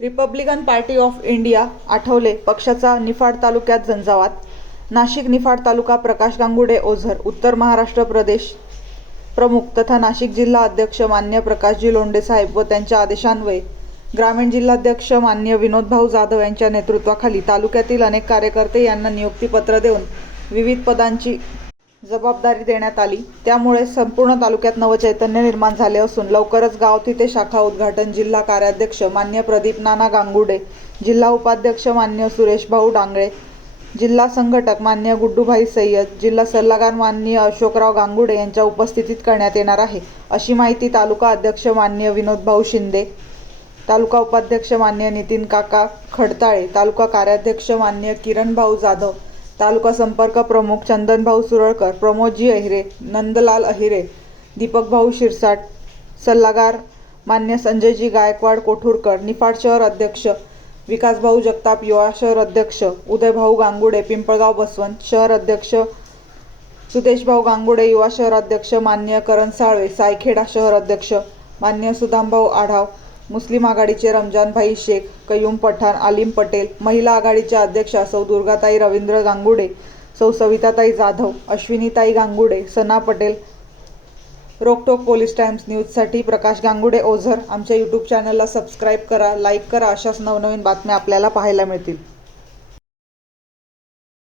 Republican party of India Athawale पक्षाचा निफाड तालुक्यात झंझावात. नाशिक निफाड तालुका प्रकाश गांगुडे ओझर उत्तर महाराष्ट्र प्रदेश प्रमुख तथा नाशिक जिल्हा अध्यक्ष मान्य प्रकाशजी लोंढे साहेब व त्यांच्या आदेशान्वये ग्रामीण जिल्हाध्यक्ष मान्य विनोदभाऊ जाधव यांच्या नेतृत्वाखाली तालुक्यातील अनेक कार्यकर्ते यांना नियुक्तीपत्र देऊन विविध पदांची जबाबदारी देण्यात आली. त्यामुळे संपूर्ण तालुक्यात नवचैतन्य निर्माण झाले असून लवकरच गाव तिथे शाखा उद्घाटन जिल्हा कार्याध्यक्ष मान्य प्रदीप नाना गांगुडे जिल्हा उपाध्यक्ष मान्य सुरेश भाऊ डांगळे जिल्हा संघटक मान्य गुड्डूभाई सय्यद जिल्हा सल्लागार मान्य अशोकराव गांगुडे यांच्या उपस्थितीत करण्यात येणार आहे अशी माहिती तालुका अध्यक्ष मान्य विनोदभाऊ शिंदे तालुका उपाध्यक्ष मान्य नितीन काका खडताळे तालुका कार्याध्यक्ष मान्य किरणभाऊ जाधव तालुका संपर्क प्रमुख चंदनभाऊ सुरळकर प्रमोदजी अहिरे नंदलाल अहिरे दीपकभाऊ शिरसाट सल्लागार मान्य संजयजी गायकवाड कोठूरकर निफाड शहर अध्यक्ष विकासभाऊ जगताप युवा शहर अध्यक्ष उदयभाऊ गांगुडे पिंपळगाव बसवंत शहर अध्यक्ष सुदेशभाऊ गांगुडे युवा शहर अध्यक्ष मान्य करण साळवे सायखेडा शहर अध्यक्ष मान्य सुदामभाऊ आढाव मुस्लिम आघाडीचे रमजानभाई शेख कयूम पठाण आलिम पटेल महिला आघाडीच्या अध्यक्षा सौ दुर्गाताई रवींद्र गांगुडे सौ सविताताई जाधव अश्विनीताई गांगुडे सना पटेल रोकटोक पोलीस टाइम्स न्यूजसाठी प्रकाश गांगुडे ओझर. आमच्या यूट्यूब चॅनलला सबस्क्राईब करा लाईक करा. अशाच नवनवीन बातम्या आपल्याला पाहायला मिळतील.